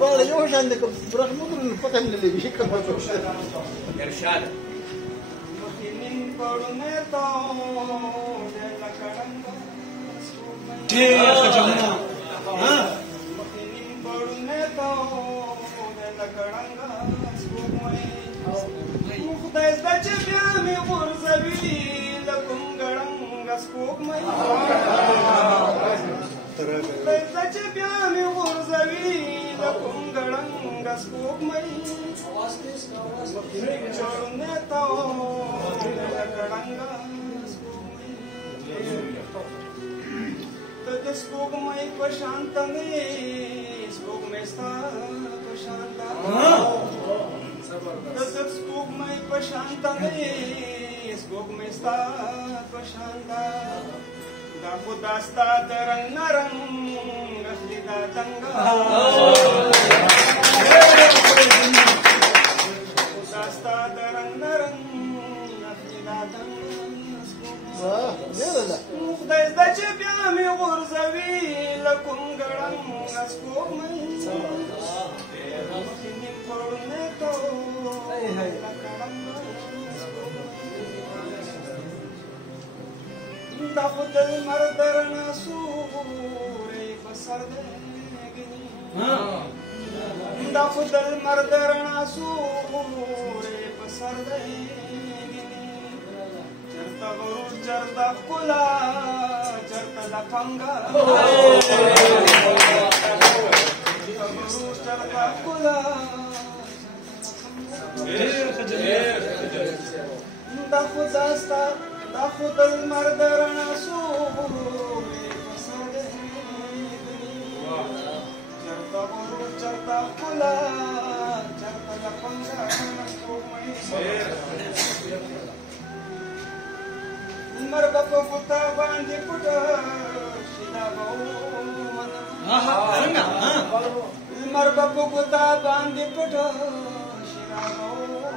والله يوش عندكم برغم مدر الفتن اللي بيشكل إرشاد Spugmai pashantane, spugmai sta pashanta. Spugmai pashantane, spugmai sta pashanta. Da khudasta darang narang, gaflida tanga. Khudasta darang narang, gaflida tanga. Mukhdai zdache biami urzavi lakum garang askumai. Makhinin porneto da khudal mardarna sure fasardegni. Da khudal mardarna sure fasardegni. Jarta kula, jarta la panga. Jarta kula. Da khudasta, da khudal mardarana suri fasade. Jarta guru, jarta kula, jarta la panga. Marba ko futa bandi puta shila bawna. Marba ko futa bandi puta shila bawna.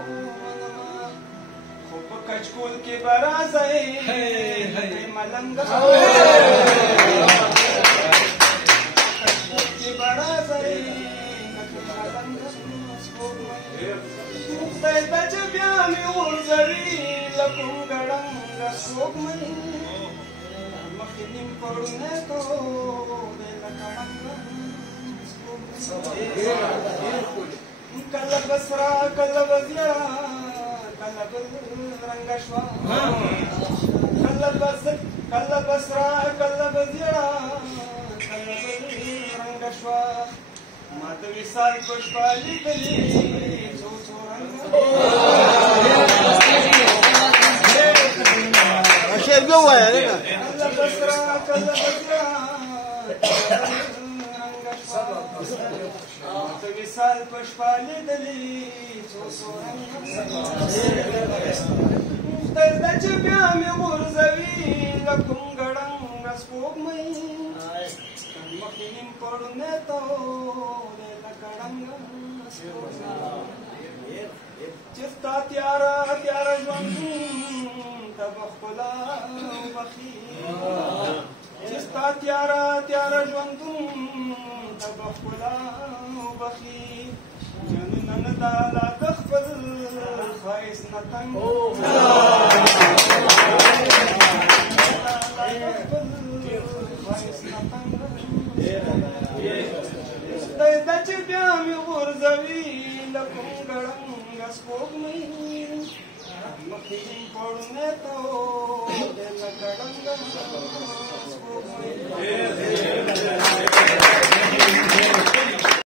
Khub kachkul ke barazai malanga. Kachkul ke barazai malanga. Mukhtai bach byami urzari lakum gadang. Sogmai, makinim porneto de la caranga. Kalabasra, kalabazya, kalabazrangashwa. Kalabasra, kalabazya, kalabazrangashwa. Matvisal pushpali kali, chochoranga. شير جوا يا رينا مثال پشپالی دلی مختلف چه بیامی غرزوی لکم گڑنگ سپوگمئی مخیم پڑنے تو لکڑنگ سپوگمئی چستا تیارا تیارا جوانگون تبخلا بخی چستا تیارا تیارا جوانگون تبخلا بخی جنن دالا تخفل خائص نتنگ خائص نتنگ دچ بیامی غرزوی لکم گڑنگ سپوگمئی مخیم پڑنے تو